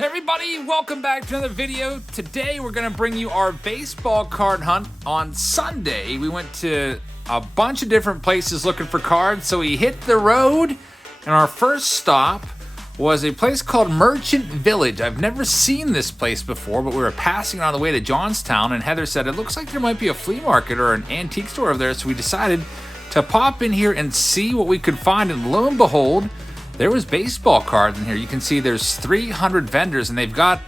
Everybody, welcome back to another video. Today we're going to bring you our baseball card hunt. On Sunday, we went to a bunch of different places looking for cards, so we hit the road, and our first stop was a place called Merchant Village. I've never seen this place before, but we were passing on the way to Johnstown, and Heather said, it looks like there might be a flea market or an antique store over there, so we decided to pop in here and see what we could find, and lo and behold, there was baseball cards in here. You can see there's 300 vendors, and they've got,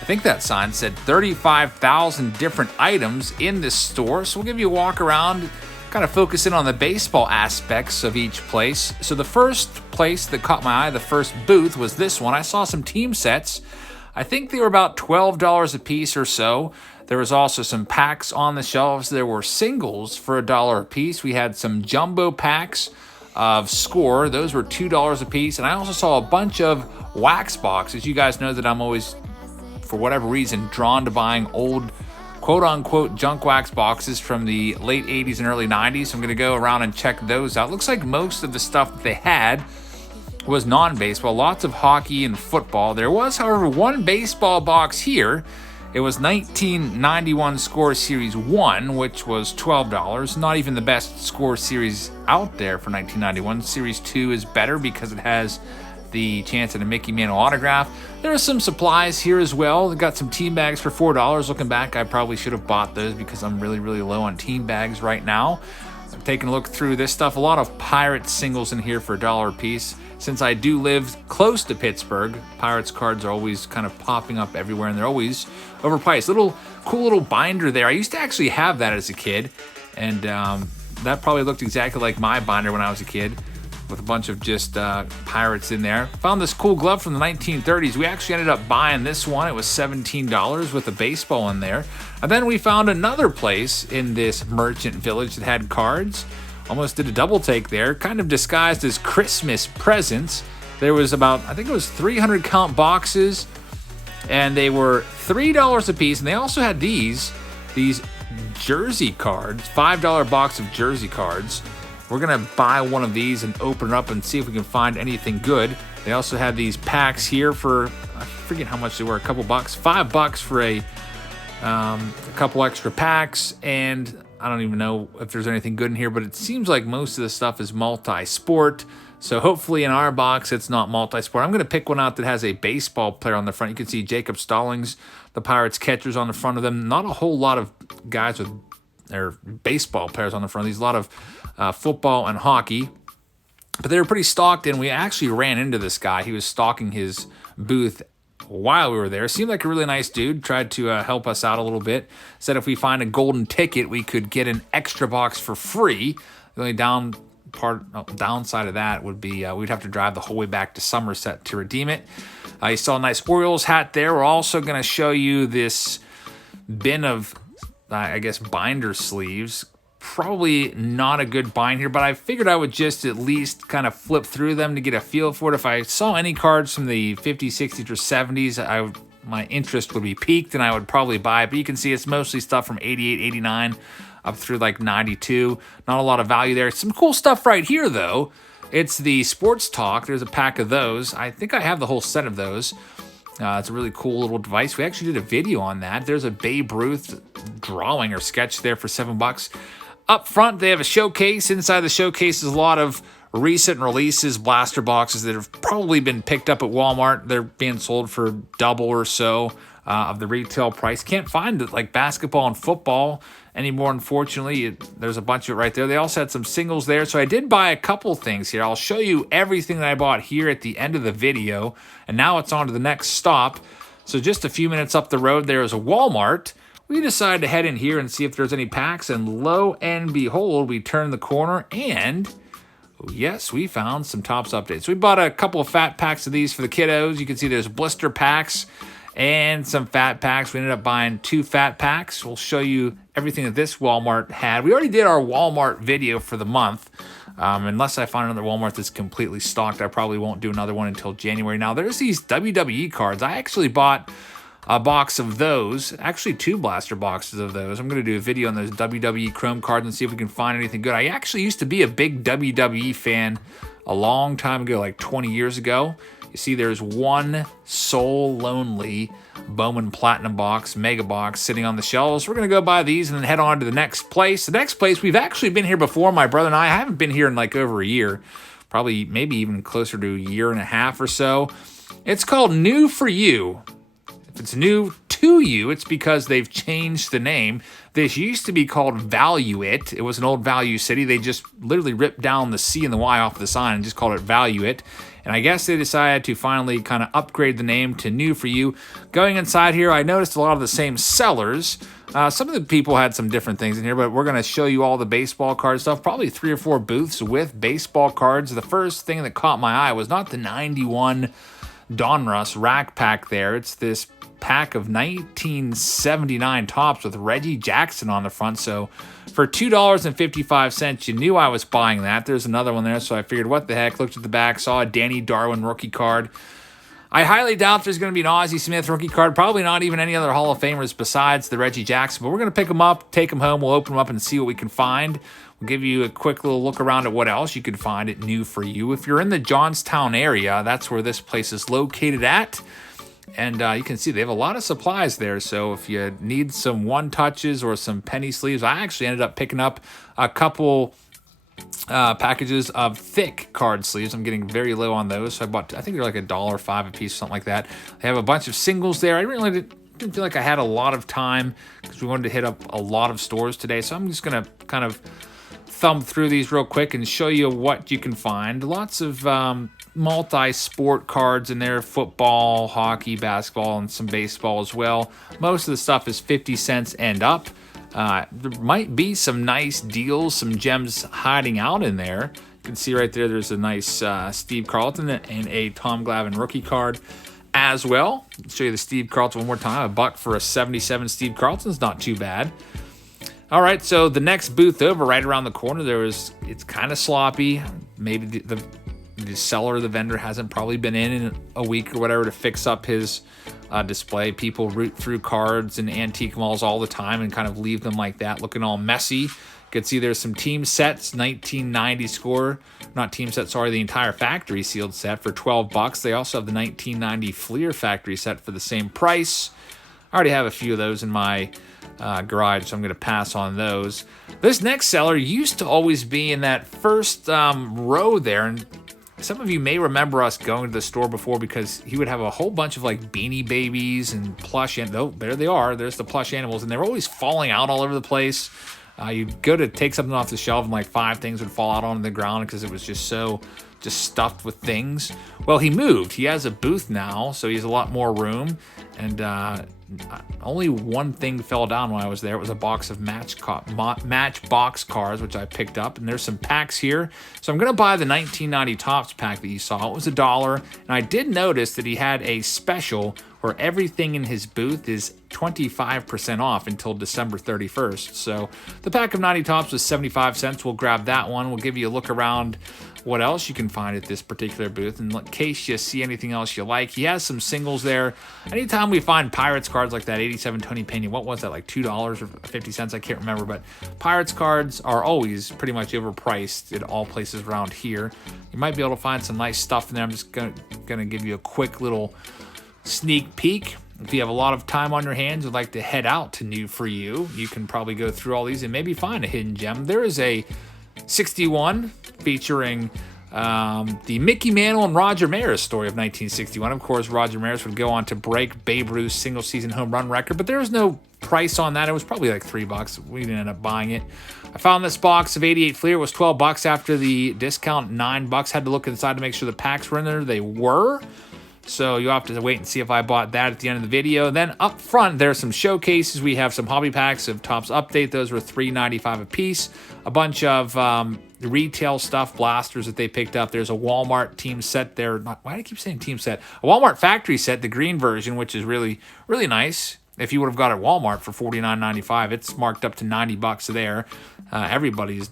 I think that sign said 35,000 different items in this store. So we'll give you a walk around, kind of focus in on the baseball aspects of each place. So the first place that caught my eye, the first booth, was this one. I saw some team sets. I think they were about $12 a piece or so. There was also some packs on the shelves. There were singles for $1 a piece. We had some jumbo packs of Score. Those were $2 a piece. And I also saw a bunch of wax boxes. You guys know that I'm always, for whatever reason, drawn to buying old quote-unquote junk wax boxes from the late 80s and early 90s. So I'm going to go around and check those out. Looks like most of the stuff that they had was non-baseball. Lots of hockey and football. There was, however, one baseball box here. It was 1991 Score Series 1, which was $12. Not even the best Score Series out there for 1991. Series 2 is better because it has the chance at a Mickey Mantle autograph. There are some supplies here as well. They got some team bags for $4. Looking back, I probably should have bought those because I'm really, really low on team bags right now. I'm taking a look through this stuff. A lot of Pirates singles in here for $1 a piece. Since I do live close to Pittsburgh, Pirates cards are always kind of popping up everywhere, and they're always overpriced. Cool little binder there. I used to actually have that as a kid, and that probably looked exactly like my binder when I was a kid, with a bunch of just Pirates in there. Found this cool glove from the 1930s. We actually ended up buying this one. It was $17 with a baseball in there. And then we found another place in this Merchant Village that had cards. Almost did a double take there, kind of disguised as Christmas presents. There was about, I think it was 300 count boxes, and they were $3 a piece. And they also had these jersey cards, $5 box of jersey cards. We're gonna buy one of these and open it up and see if we can find anything good. They also had these packs here for, I forget how much they were, a couple bucks, $5 for a couple extra packs, and I don't even know if there's anything good in here, but it seems like most of the stuff is multi-sport. So hopefully in our box, it's not multi-sport. I'm going to pick one out that has a baseball player on the front. You can see Jacob Stallings, the Pirates catchers on the front of them. Not a whole lot of guys with their baseball players on the front. There's a lot of football and hockey, but they were pretty stocked, and we actually ran into this guy. He was stocking his booth while we were there. Seemed like a really nice dude. Tried to help us out a little bit. Said if we find a golden ticket, we could get an extra box for free. The only downside of that would be we'd have to drive the whole way back to Somerset to redeem it. You saw a nice Orioles hat there. We're also going to show you this bin of, I guess, binder sleeves. Probably not a good bind here, but I figured I would just at least kind of flip through them to get a feel for it. If I saw any cards from the 50s, 60s, or 70s, my interest would be piqued and I would probably buy it. But you can see it's mostly stuff from 88, 89 up through like 92. Not a lot of value there. Some cool stuff right here, though. It's the Sports Talk. There's a pack of those. I think I have the whole set of those. It's a really cool little device. We actually did a video on that. There's a Babe Ruth drawing or sketch there for $7. Up front, they have a showcase. Inside the showcase is a lot of recent releases, blaster boxes that have probably been picked up at Walmart. They're being sold for double or so of the retail price. Can't find it like basketball and football anymore, unfortunately. There's a bunch of it right there. They also had some singles there. So I did buy a couple things here. I'll show you everything that I bought here at the end of the video. And now it's on to the next stop. So just a few minutes up the road, there is a Walmart. We decided to head in here and see if there's any packs, and lo and behold, we turned the corner, and yes, we found some Topps updates. We bought a couple of fat packs of these for the kiddos. You can see there's blister packs and some fat packs. We ended up buying 2 fat packs. We'll show you everything that this Walmart had. We already did our Walmart video for the month. Unless I find another Walmart that's completely stocked, I probably won't do another one until January. Now, there's these WWE cards. I actually bought a box of those, actually 2 blaster boxes of those. I'm going to do a video on those WWE Chrome cards and see if we can find anything good. I actually used to be a big WWE fan a long time ago, like 20 years ago. You see there's one sole lonely Bowman Platinum box, Mega box sitting on the shelves. We're going to go buy these and then head on to the next place. The next place, we've actually been here before, my brother and I. I haven't been here in like over a year, probably maybe even closer to a year and a half or so. It's called New for You. If it's new to you, it's because they've changed the name. This used to be called Value It. It was an old Value City. They just literally ripped down the C and the Y off the sign and just called it Value It. And I guess they decided to finally kind of upgrade the name to New for You. Going inside here, I noticed a lot of the same sellers. Some of the people had some different things in here, but we're going to show you all the baseball card stuff. Probably 3 or 4 booths with baseball cards. The first thing that caught my eye was not the 91 Donruss rack pack there. It's this pack of 1979 tops with Reggie Jackson on the front. So for $2.55, you knew I was buying that. There's another one there, so I figured, what the heck? Looked at the back, saw a Danny Darwin rookie card. I highly doubt there's going to be an Ozzie Smith rookie card. Probably not even any other Hall of Famers besides the Reggie Jackson. But we're going to pick them up, take them home. We'll open them up and see what we can find. We'll give you a quick little look around at what else you can find at New for You. If you're in the Johnstown area, that's where this place is located at. And you can see they have a lot of supplies there. So if you need some one-touches or some penny sleeves, I actually ended up picking up a couple packages of thick card sleeves. I'm getting very low on those. So I think they're like $1.05 a piece or something like that. They have a bunch of singles there. I really didn't feel like I had a lot of time because we wanted to hit up a lot of stores today. So I'm just going to kind of thumb through these real quick and show you what you can find. Lots of multi-sport cards in there, football, hockey, basketball, and some baseball as well. Most of the stuff is 50 cents and up. There might be some nice deals, some gems hiding out in there. You can see right there, there's a nice Steve Carlton and a Tom Glavine rookie card as well. I'll show you the Steve Carlton one more time. $1 for a 77 Steve Carlton's not too bad. All right, so the next booth over, right around the corner, it's kind of sloppy. Maybe the seller, the vendor, hasn't probably been in a week or whatever to fix up his display. People root through cards and antique malls all the time and kind of leave them like that, looking all messy. You can see there's some team sets, 1990 score, not team set, sorry, the entire factory sealed set for $12. They also have the 1990 Fleer factory set for the same price. I already have a few of those in my garage, so I'm going to pass on those. This next seller used to always be in that first row there, and some of you may remember us going to the store before because he would have a whole bunch of like Beanie Babies and plush, and oh, there they are. There's the plush animals, and they were always falling out all over the place. You'd go to take something off the shelf, and like 5 things would fall out onto the ground because it was just stuffed with things. Well, he moved. He has a booth now, so he has a lot more room, and only one thing fell down when I was there. It was a box of Matchbox cards, which I picked up, and there's some packs here. So I'm going to buy the 1990 Topps pack that you saw. It was $1, and I did notice that he had a special where everything in his booth is 25% off until December 31st. So the pack of 90 Topps was 75 cents. We'll grab that one. We'll give you a look around what else you can find at this particular booth in case you see anything else you like. He has some singles there. Anytime we find Pirates cards like that 87 Tony Pena, what was that, like $2 or 50 cents? I can't remember, but Pirates cards are always pretty much overpriced at all places around here. You might be able to find some nice stuff in there. I'm just gonna give you a quick little sneak peek. If you have a lot of time on your hands, would like to head out to New for You, you can probably go through all these and maybe find a hidden gem. There is a 61 featuring the Mickey Mantle and Roger Maris story of 1961. Of course, Roger Maris would go on to break Babe Ruth's single-season home run record, but there was no price on that. It was probably like $3. We didn't end up buying it. I found this box of 88 Fleer. It was $12 after the discount, $9. Had to look inside to make sure the packs were in there. They were. So you'll have to wait and see if I bought that at the end of the video. Then up front, there are some showcases. We have some hobby packs of Topps Update. Those were $3.95 a piece. A bunch of retail stuff, blasters that they picked up. There's a Walmart team set there. Why do I keep saying team set? A Walmart factory set, the green version, which is really, really nice. If you would have got it at Walmart for $49.95, it's marked up to $90 there. Everybody's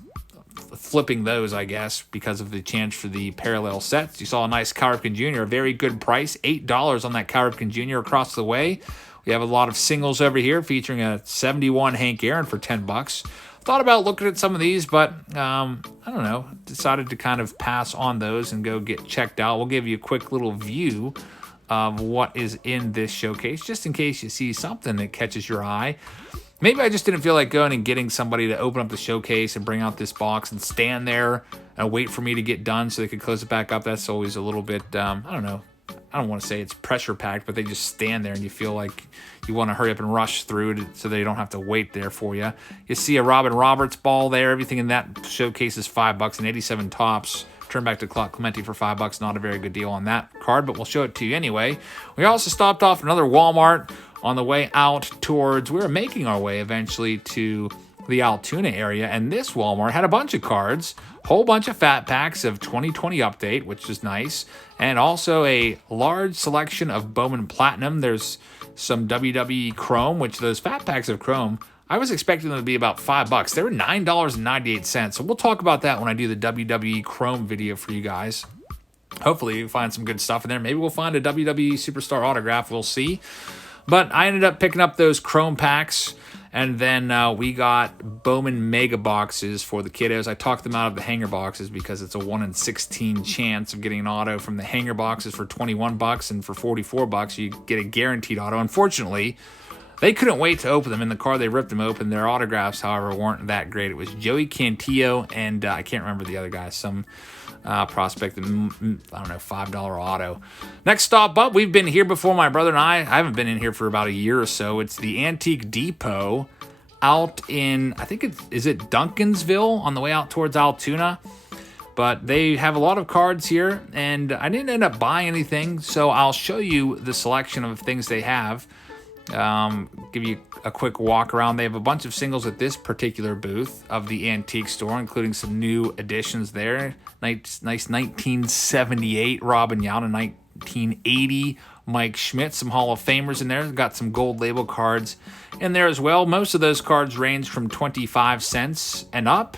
flipping those, I guess, because of the chance for the parallel sets. You saw a nice Cal Ripken Jr., a very good price, $8 on that Cal Ripken Jr. across the way. We have a lot of singles over here featuring a 71 Hank Aaron for $10. thought about looking at some of these, but I don't know. Decided to kind of pass on those and go get checked out. We'll give you a quick little view of what is in this showcase, just in case you see something that catches your eye. Maybe I just didn't feel like going and getting somebody to open up the showcase and bring out this box and stand there and wait for me to get done so they could close it back up. That's always a little bit, I don't know. I don't want to say it's pressure packed, but they just stand there and you feel like you want to hurry up and rush through it so they don't have to wait there for you. You see a Robin Roberts ball there. Everything in that showcase is $5 and 87 tops. Turn back to Clark Clemente for $5. Not a very good deal on that card, but we'll show it to you anyway. We also stopped off another Walmart on the way out towards, we were making our way eventually to the Altoona area, and this Walmart had a bunch of cards, whole bunch of fat packs of 2020 update, which is nice, and also a large selection of Bowman Platinum. There's some WWE Chrome, which those fat packs of Chrome, I was expecting them to be about $5. They were $9.98, so we'll talk about that when I do the WWE Chrome video for you guys. Hopefully you find some good stuff in there. Maybe we'll find a WWE Superstar autograph, we'll see. But I ended up picking up those Chrome packs, and then we got Bowman Mega Boxes for the kiddos. I talked them out of the hanger boxes because it's a 1 in 16 chance of getting an auto from the hanger boxes for $21, and for $44 you get a guaranteed auto. Unfortunately, they couldn't wait to open them. In the car, they ripped them open. Their autographs, however, weren't that great. It was Joey Cantillo and I can't remember the other guy, some prospect, I don't know, $5 auto. Next stop up, we've been here before, my brother and I haven't been in here for about a year or so. It's the Antique Depot out in, I think is it Duncansville on the way out towards Altoona. But they have a lot of cards here, and I didn't end up buying anything, so I'll show you the selection of things they have. Give you a quick walk around. They have a bunch of singles at this particular booth of the antique store, including some new additions there. Nice 1978 Robin Yount, 1980 Mike Schmidt, some Hall of Famers in there. Got some gold label cards in there as well. Most of those cards range from 25 cents and up,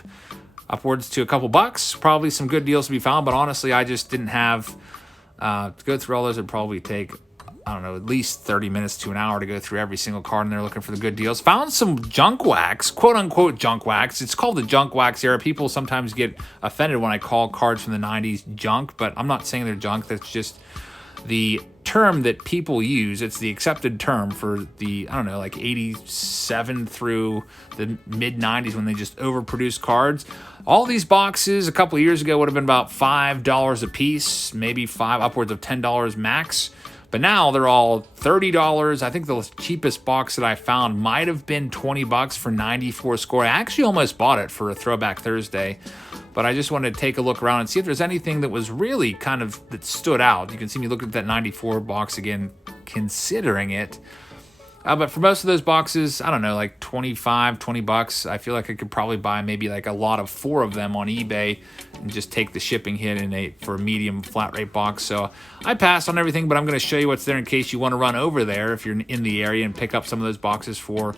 upwards to a couple bucks. Probably some good deals to be found, but honestly, I just didn't have to go through all those. It'd probably take, I don't know, at least 30 minutes to an hour to go through every single card, and they're looking for the good deals. Found some junk wax, quote-unquote junk wax. It's called the junk wax era. People sometimes get offended when I call cards from the 90s junk, but I'm not saying they're junk. That's just the term that people use. It's the accepted term for the, I don't know, like 87 through the mid-90s when they just overproduced cards. All these boxes a couple of years ago would have been about $5 a piece, maybe upwards of $10 max. But now they're all $30. I think the cheapest box that I found might have been $20 for 94 score. I actually almost bought it for a Throwback Thursday, but I just wanted to take a look around and see if there's anything that was really kind of that stood out. You can see me looking at that 94 box again, considering it. But for most of those boxes, I don't know, like $20. I feel like I could probably buy maybe like a lot of 4 of them on eBay and just take the shipping hit for a medium flat rate box. So I passed on everything, but I'm going to show you what's there in case you want to run over there if you're in the area and pick up some of those boxes for,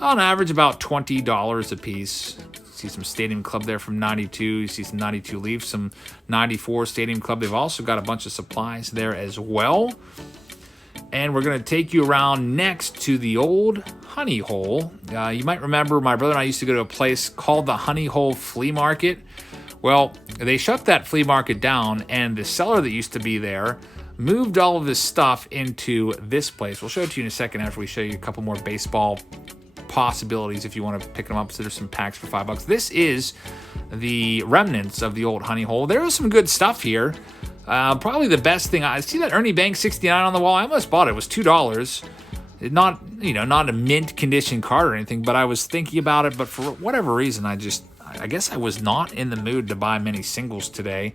on average, about $20 a piece. See some Stadium Club there from 92. You see some 92 Leafs, some 94 Stadium Club. They've also got a bunch of supplies there as well. And we're going to take you around next to the old Honey Hole. You might remember my brother and I used to go to a place called the Honey Hole Flea Market. Well, they shut that flea market down, and the seller that used to be there moved all of his stuff into this place. We'll show it to you in a second after we show you a couple more baseball possibilities if you want to pick them up. So there's some packs for $5. This is the remnants of the old Honey Hole. There was some good stuff here. Probably the best thing, I see that Ernie Banks 69 on the wall. I almost bought it. It was $2. Not a mint condition card or anything, but I was thinking about it. But for whatever reason, I guess I was not in the mood to buy many singles today.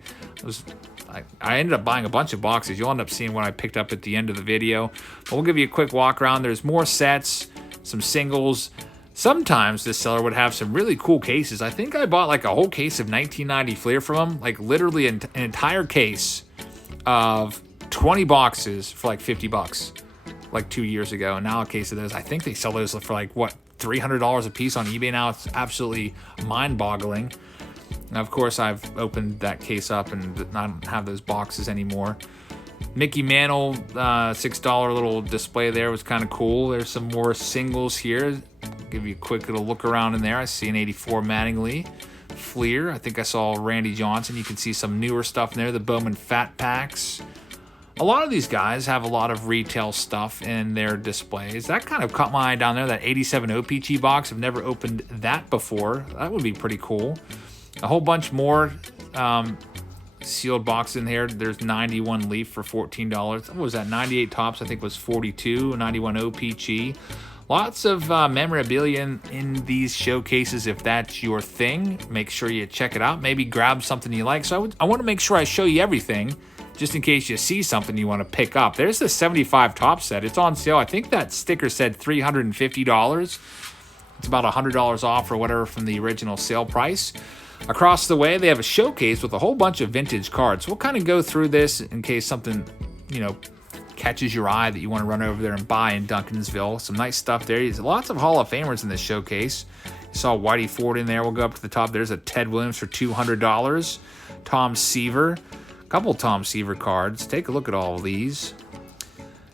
I ended up buying a bunch of boxes. You'll end up seeing what I picked up at the end of the video. But we'll give you a quick walk around. There's more sets, some singles. Sometimes this seller would have some really cool cases. I think I bought like a whole case of 1990 Fleer from him, like literally an entire case of 20 boxes for like $50, like 2 years ago. And now a case of those, I think they sell those for like, what, $300 a piece on eBay now. It's absolutely mind-boggling. Now, of course, I've opened that case up and I don't have those boxes anymore. Mickey Mantle, $6 little display there was kind of cool. There's some more singles here. Give you a quick little look around in there. I see an 84 Mattingly. Flea. I think I saw Randy Johnson. You can see some newer stuff in there. The Bowman Fat Packs. A lot of these guys have a lot of retail stuff in their displays. That kind of caught my eye down there, that 87 OPG box. I've never opened that before. That would be pretty cool. A whole bunch more sealed box in here. There's 91 Leaf for $14. What was that? 98 Tops, I think was 42. 91 OPG. Lots of memorabilia in these showcases. If that's your thing, make sure you check it out. Maybe grab something you like. So I want to make sure I show you everything, just in case you see something you want to pick up. There's the 75 Top set. It's on sale. I think that sticker said $350. It's about $100 off or whatever from the original sale price. Across the way, they have a showcase with a whole bunch of vintage cards. We'll kind of go through this in case something, catches your eye that you want to run over there and buy in Duncansville. Some nice stuff there. There's lots of Hall of Famers in this showcase. You saw Whitey Ford in there. We'll go up to the top. There's a Ted Williams for $200. Tom Seaver. A couple Tom Seaver cards. Take a look at all of these.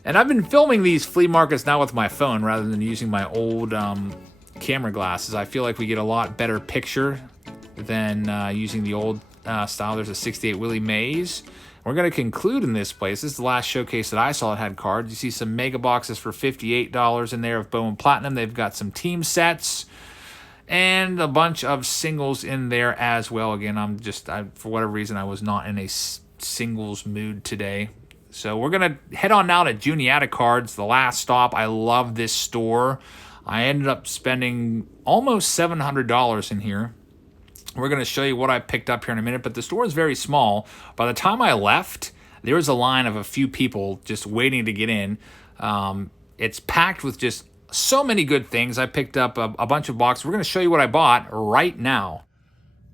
And I've been filming these flea markets now with my phone rather than using my old camera glasses. I feel like we get a lot better picture than using the old style. There's a 68 Willie Mays. We're going to conclude in this place. This is the last showcase that I saw that had cards. You see some mega boxes for $58 in there of Bowman Platinum. They've got some team sets and a bunch of singles in there as well. Again, for whatever reason, I was not in a singles mood today. So we're going to head on now to Juniata Cards, the last stop. I love this store. I ended up spending almost $700 in here. We're going to show you what I picked up here in a minute, but the store is very small. By the time I left, there was a line of a few people just waiting to get in. It's packed with just so many good things. I picked up a bunch of boxes. We're going to show you what I bought right now.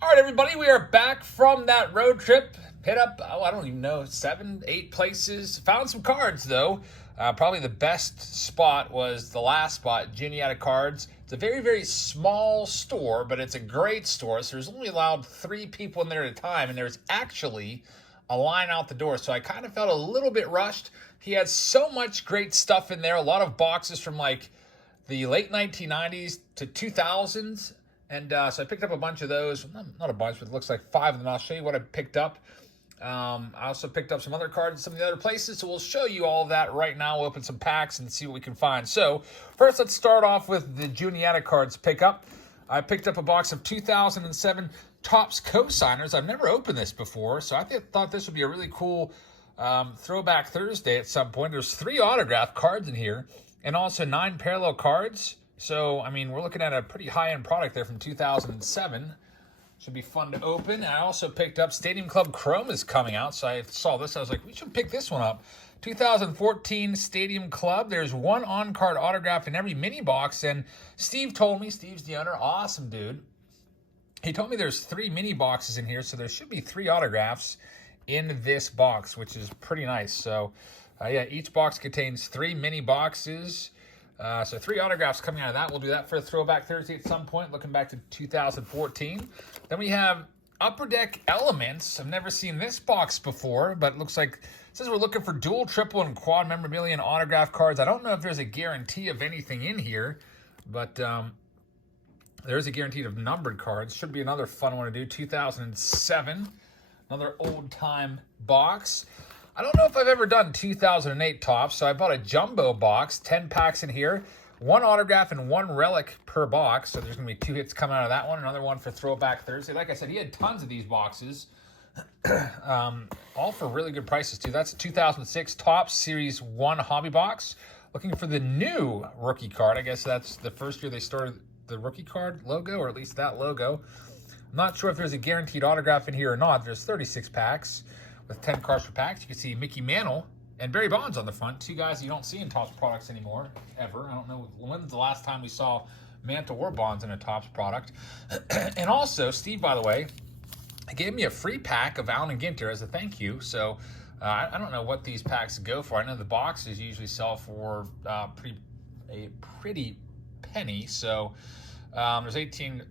All right, everybody, we are back from that road trip. Hit up, I don't even know, 7, 8 places. Found some cards, though. Probably the best spot was the last spot, Juniata Cards. It's a very, very small store, but it's a great store. So there's only allowed 3 people in there at a time, and there's actually a line out the door. So I kind of felt a little bit rushed. He had so much great stuff in there, a lot of boxes from like the late 1990s to 2000s. And so I picked up a bunch of those. Not a bunch, but it looks like 5 of them. I'll show you what I picked up. I also picked up some other cards in some of the other places, so we'll show you all of that right now. We'll open some packs and see what we can find. So first, let's start off with the Juniata Cards pickup. I picked up a box of 2007 Topps Co-Signers. I've never opened this before, so I thought this would be a really cool Throwback Thursday at some point. There's 3 autograph cards in here and also 9 parallel cards. So, I mean, we're looking at a pretty high-end product there from 2007. Should be fun to open. I also picked up Stadium Club Chrome is coming out, so I saw this. I was like, we should pick this one up. 2014 Stadium Club. There's 1 on-card autograph in every mini box, and Steve told me, Steve's the owner, awesome dude. He told me there's 3 mini boxes in here, so there should be 3 autographs in this box, which is pretty nice. So, yeah, each box contains 3 mini boxes. So 3 autographs coming out of that. We'll do that for a Throwback Thursday at some point, looking back to 2014. Then we have Upper Deck Elements. I've never seen this box before, but it looks like it says we're looking for dual, triple, and quad memorabilia and autograph cards. I don't know if there's a guarantee of anything in here, but there is a guarantee of numbered cards. Should be another fun one to do. 2007, another old-time box. I don't know if I've ever done 2008 Topps, so I bought a jumbo box, 10 packs in here, 1 autograph and 1 relic per box. So there's going to be 2 hits coming out of that one, another one for Throwback Thursday. Like I said, he had tons of these boxes, all for really good prices, too. That's a 2006 Topps Series 1 hobby box. Looking for the new rookie card. I guess that's the first year they started the rookie card logo, or at least that logo. I'm not sure if there's a guaranteed autograph in here or not. There's 36 packs. With 10 cards per pack. You can see Mickey Mantle and Barry Bonds on the front. 2 guys you don't see in Topps products anymore, ever. I don't know when's the last time we saw Mantle or Bonds in a Topps product. And also, Steve, by the way, gave me a free pack of Allen and Ginter as a thank you. So I don't know what these packs go for. I know the boxes usually sell for a pretty penny. So there's 18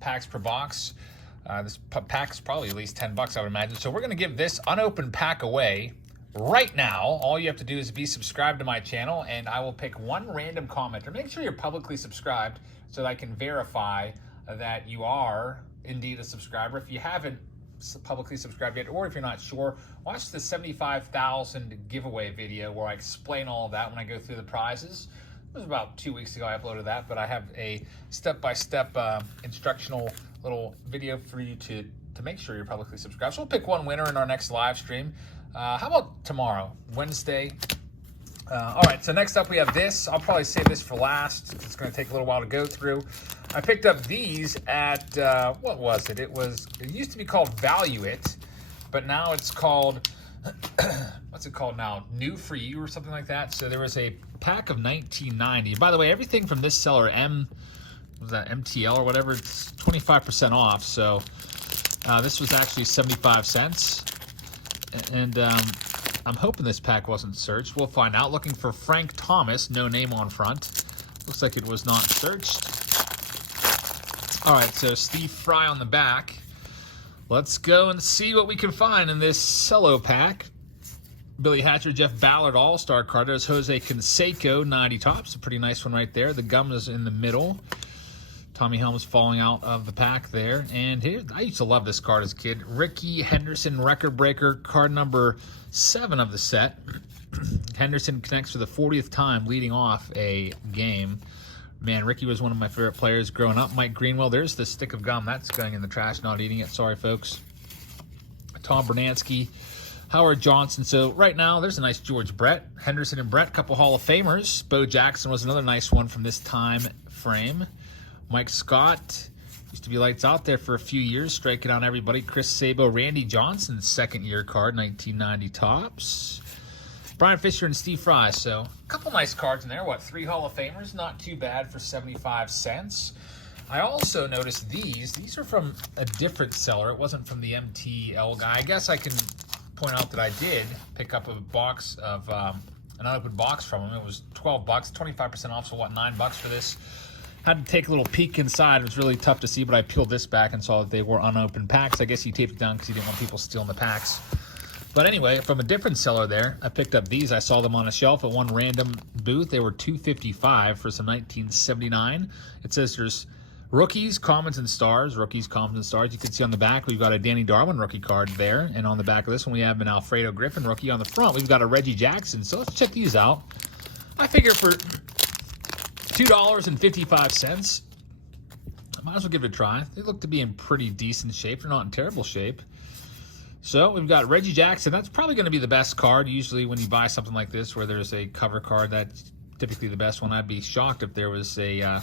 packs per box. This pack is probably at least $10, I would imagine. So we're going to give this unopened pack away right now, all you have to do is be subscribed to my channel, and I will pick one random commenter. Make sure you're publicly subscribed so that I can verify that you are indeed a subscriber. If you haven't publicly subscribed yet, or if you're not sure, watch the 75,000 giveaway video where I explain all of that when I go through the prizes. It was about 2 weeks ago I uploaded that, but I have a step-by-step instructional little video for you to make sure you're publicly subscribed. So we'll pick one winner in our next live stream. How about tomorrow, Wednesday? All right, so next up we have this. I'll probably save this for last. It's going to take a little while to go through. I picked up these at, what was it? It used to be called Value It, but now it's called, what's it called now? New for You or something like that. So there was a pack of 1990. By the way, everything from this seller, was that MTL or whatever, it's 25% off. So this was actually 75 cents. And I'm hoping this pack wasn't searched. We'll find out. Looking for Frank Thomas, no name on front. Looks like it was not searched. All right, so Steve Fry on the back. Let's go and see what we can find in this cello pack. Billy Hatcher, Jeff Ballard All-Star card. There's Jose Canseco, 90 tops. A pretty nice one right there. The gum is in the middle. Tommy Helms falling out of the pack there. And here, I used to love this card as a kid. Ricky Henderson, record breaker, card number 7 of the set. Henderson connects for the 40th time, leading off a game. Man, Ricky was one of my favorite players growing up. Mike Greenwell, there's the stick of gum. That's going in the trash, not eating it. Sorry, folks. Tom Bernansky, Howard Johnson. So right now, there's a nice George Brett. Henderson and Brett, couple Hall of Famers. Bo Jackson was another nice one from this time frame. Mike Scott used to be lights out there for a few years, striking out everybody. Chris Sabo, Randy Johnson, second-year card, 1990 tops. Brian Fisher and Steve Fry. So a couple nice cards in there. What, 3 Hall of Famers? Not too bad for 75 cents. I also noticed these. These are from a different seller. It wasn't from the MTL guy. I guess I can point out that I did pick up a box of an unopened box from him. It was 12 bucks, 25% off. So what, $9 for this? Had to take a little peek inside. It was really tough to see, but I peeled this back and saw that they were unopened packs. I guess he taped it down because he didn't want people stealing the packs. But anyway, from a different seller there, I picked up these. I saw them on a shelf at one random booth. They were $2.55 for some 1979. It says there's rookies, commons, and stars. Rookies, commons, and stars. You can see on the back, we've got a Danny Darwin rookie card there. And on the back of this one, we have an Alfredo Griffin rookie. On the front, we've got a Reggie Jackson. So let's check these out. I figure for $2.55, I might as well give it a try. They look to be in pretty decent shape. They're not in terrible shape. So we've got Reggie Jackson. That's probably going to be the best card. Usually when you buy something like this where there's a cover card, that's typically the best one. I'd be shocked if there was a, I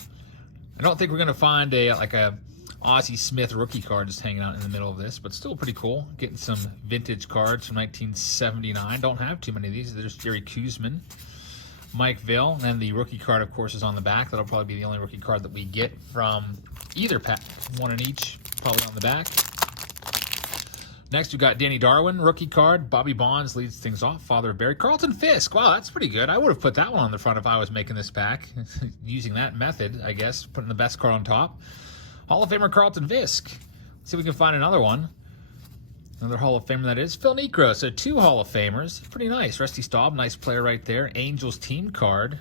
don't think we're going to find like a Ozzie Smith rookie card just hanging out in the middle of this, but still pretty cool. Getting some vintage cards from 1979. Don't have too many of these. There's Jerry Kuzman, Mike Vail, and the rookie card, of course, is on the back. That'll probably be the only rookie card that we get from either pack. One in each, probably on the back. Next, we've got Danny Darwin, rookie card. Bobby Bonds leads things off. Father of Barry. Carlton Fisk. Wow, that's pretty good. I would have put that one on the front if I was making this pack. Using that method, I guess. Putting the best card on top. Hall of Famer Carlton Fisk. Let's see if we can find another one. Another Hall of Famer that is. Phil Niekro. So 2 Hall of Famers. Pretty nice. Rusty Staub, nice player right there. Angels team card.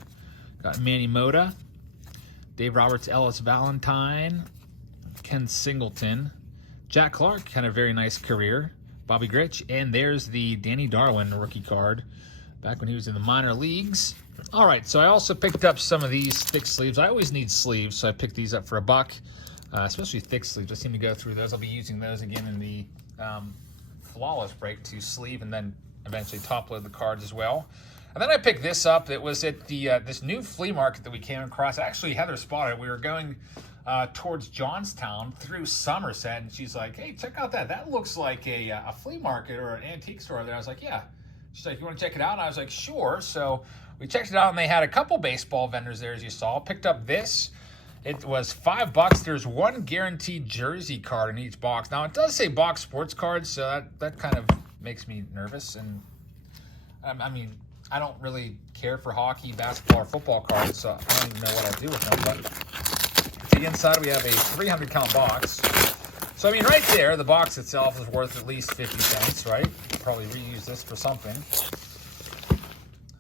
Got Manny Mota. Dave Roberts, Ellis Valentine. Ken Singleton. Jack Clark had a very nice career. Bobby Grich. And there's the Danny Darwin rookie card back when he was in the minor leagues. All right, so I also picked up some of these thick sleeves. I always need sleeves, so I picked these up for $1. Especially thick sleeves. I seem to go through those. I'll be using those again in the flawless break to sleeve and then eventually top load the cards as well. And then I picked this up. It was at the this new flea market that we came across. Actually, Heather spotted it. We were going towards Johnstown through Somerset, and she's like, hey, check out that. That looks like a flea market or an antique store there. I was like, yeah. She's like, you want to check it out? And I was like, sure. So we checked it out, and they had a couple baseball vendors there, as you saw. Picked up this. It was $5. There's one guaranteed jersey card in each box. Now, it does say box sports cards, so that kind of makes me nervous. And, I mean, I don't really care for hockey, basketball, or football cards, so I don't even know what I do with them. But the inside, we have a 300-count box. So, I mean, right there, the box itself is worth at least 50 cents, right? probably reuse this for something.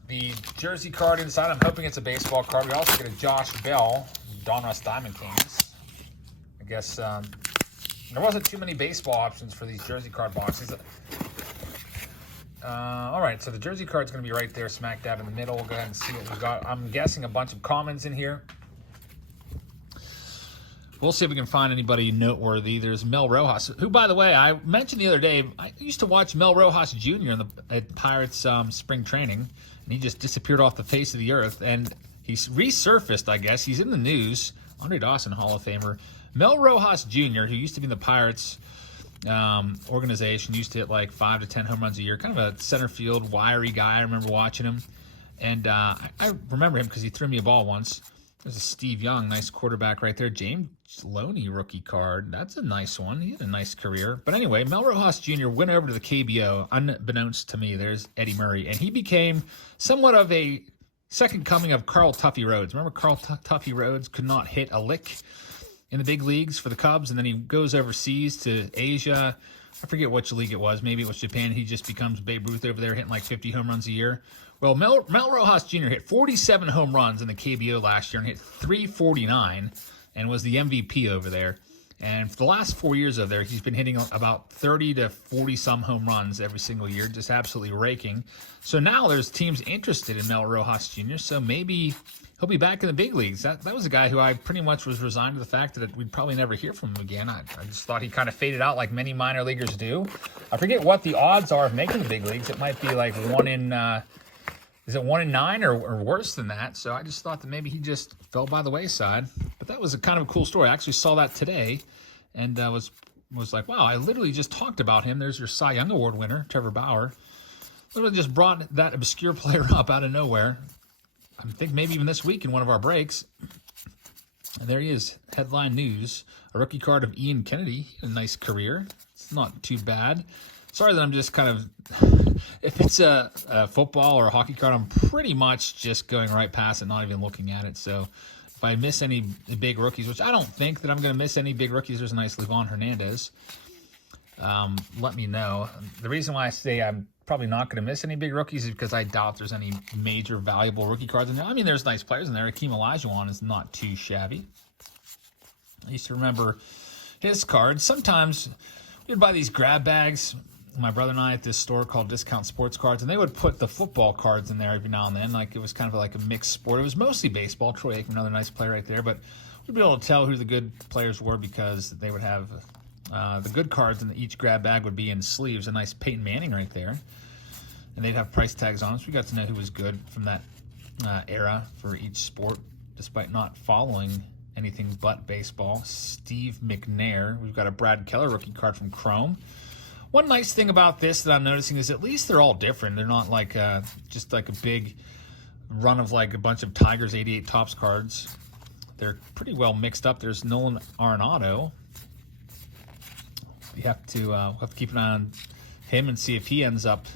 The jersey card inside, I'm hoping it's a baseball card. We also get a Josh Bell, Donruss Diamond Kings. I guess there wasn't too many baseball options for these jersey card boxes. All right, so the jersey card's going to be right there, smack dab in the middle. We'll go ahead and see what we've got. I'm guessing a bunch of commons in here. We'll see if we can find anybody noteworthy. There's Mel Rojas, who, by the way, I mentioned the other day, I used to watch Mel Rojas Jr. At Pirates spring training, and he just disappeared off the face of the earth, and he's resurfaced, I guess. He's in the news. Andre Dawson, Hall of Famer. Mel Rojas Jr., who used to be in the Pirates organization, used to hit like 5 to 10 home runs a year. Kind of a center field, wiry guy. I remember watching him. And I remember him because he threw me a ball once. There's a Steve Young, nice quarterback right there. James Loney rookie card. That's a nice one. He had a nice career. But anyway, Mel Rojas Jr. went over to the KBO, unbeknownst to me. There's Eddie Murray. And he became somewhat of a second coming of Carl Tuffy Rhodes. Remember Carl Tuffy Rhodes could not hit a lick in the big leagues for the Cubs, and then he goes overseas to Asia. I forget which league it was. Maybe it was Japan. He just becomes Babe Ruth over there, hitting like 50 home runs a year. Well, Mel Rojas Jr. hit 47 home runs in the KBO last year and hit 349 and was the MVP over there. And for the last 4 years over there, he's been hitting about 30 to 40-some home runs every single year, just absolutely raking. So now there's teams interested in Mel Rojas Jr., so maybe he'll be back in the big leagues. That was a guy who I pretty much was resigned to the fact that we'd probably never hear from him again. I just thought he kind of faded out like many minor leaguers do. I forget what the odds are of making the big leagues. It might be like 1 in... is it 1 in 9 or worse than that? So I just thought that maybe he just fell by the wayside. But that was a kind of a cool story. I actually saw that today and was like, wow, I literally just talked about him. There's your Cy Young Award winner, Trevor Bauer. Literally just brought that obscure player up out of nowhere. I think maybe even this week in one of our breaks. And there he is, headline news. A rookie card of Ian Kennedy. A nice career. It's not too bad. Sorry that I'm just kind of, if it's a football or a hockey card, I'm pretty much just going right past it, not even looking at it. So if I miss any big rookies, which I don't think that I'm going to miss any big rookies, there's a nice Levon Hernandez. Let me know. The reason why I say I'm probably not going to miss any big rookies is because I doubt there's any major valuable rookie cards in there. I mean, there's nice players in there. Akeem Olajuwon is not too shabby. I used to remember his cards. Sometimes we'd buy these grab bags, my brother and I, at this store called Discount Sports Cards, and they would put the football cards in there every now and then. Like, it was kind of like a mixed sport. It was mostly baseball. Troy Aikman, another nice player right there. But we'd be able to tell who the good players were because they would have the good cards in each grab bag would be in sleeves. A nice Peyton Manning right there. And they'd have price tags on them. So we got to know who was good from that era for each sport, despite not following anything but baseball. Steve McNair. We've got a Brad Keller rookie card from Chrome. One nice thing about this that I'm noticing is at least they're all different. They're not like just like a big run of like a bunch of Tigers 88 Topps cards. They're pretty well mixed up. There's Nolan Arenado. You have to keep an eye on him and see if he ends up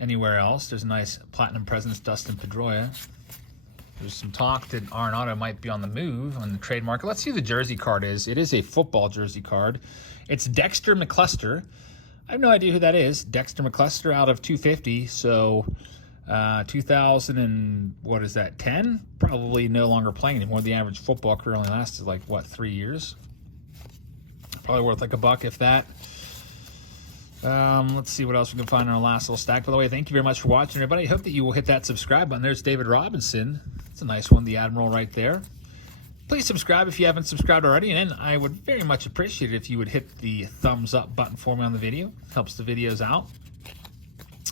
anywhere else. There's a nice Platinum Presence Dustin Pedroia. There's some talk that Arenado might be on the move on the trade market. Let's see who the jersey card is. It is a football jersey card. It's Dexter McCluster. I have no idea who that is. Dexter McCluster out of 250. So 2000 and what is that, 10? Probably no longer playing anymore. The average football career only lasted like, what, 3 years? Probably worth like $1 if that. Let's see what else we can find in our last little stack. By the way, thank you very much for watching, everybody. I hope that you will hit that subscribe button. There's David Robinson. It's a nice one, the Admiral right there. Please subscribe if you haven't subscribed already, and I would very much appreciate it if you would hit the thumbs up button for me on the video. Helps the videos out.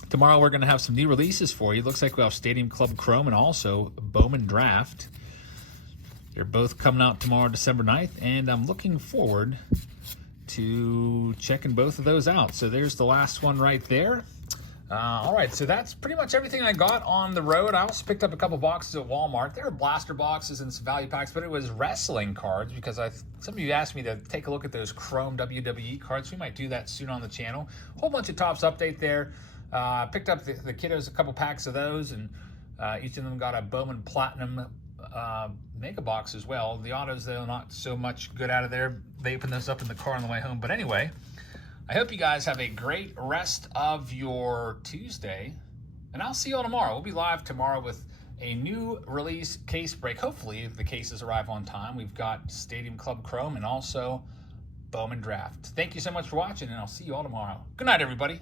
Tomorrow we're going to have some new releases for you. Looks like we have Stadium Club Chrome and also Bowman Draft. They're both coming out tomorrow, December 9th, and I'm looking forward to checking both of those out. So there's the last one right there. All right, so that's pretty much everything I got on the road. I also picked up a couple boxes at Walmart. There were blaster boxes and some value packs, but it was wrestling cards because some of you asked me to take a look at those Chrome WWE cards. We might do that soon on the channel. A whole bunch of Topps update there. Picked up the kiddos a couple packs of those, and each of them got a Bowman Platinum mega box as well. The autos, though, not so much good out of there. They opened those up in the car on the way home. But anyway, I hope you guys have a great rest of your Tuesday, and I'll see you all tomorrow. We'll be live tomorrow with a new release case break. Hopefully, if the cases arrive on time. We've got Stadium Club Chrome and also Bowman Draft. Thank you so much for watching, and I'll see you all tomorrow. Good night, everybody.